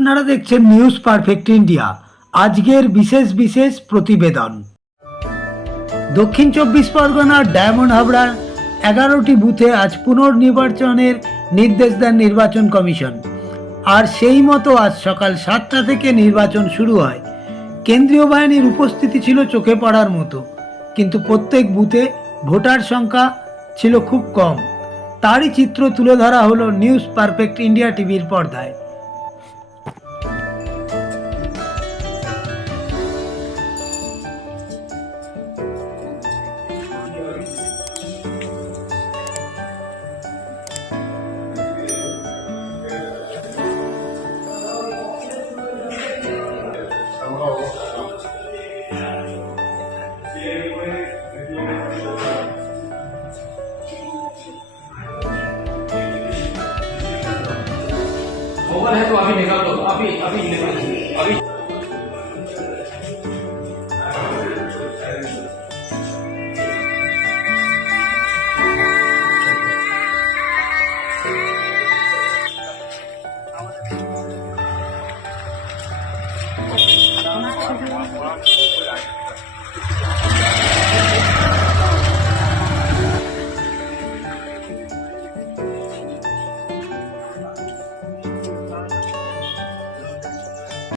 আপনারা দেখছেন news perfect India. আজকের বিশেষ প্রতিবেদন। দক্ষিণ 24 পরগনার ডায়মন্ড হাবড়ার 11টি বুথে আজ পুনর্নির্বাচনের নির্দেশ দেন নির্বাচন কমিশন। আর সেই মতো আজ সকাল 7টা থেকে নির্বাচন শুরু হয়। কেন্দ্রীয় বাহিনীর উপস্থিতি ছিল চোখে পড়ার মতো, কিন্তু প্রত্যেক বুথে ভোটার সংখ্যা ছিল খুব কম। তারই চিত্র তুলে ধরা হলো নিউজ পারফেক্ট ইন্ডিয়া টিভির পর্দায়। मोबाइल है तो अभी निकाल दो, अभी निकाल दो।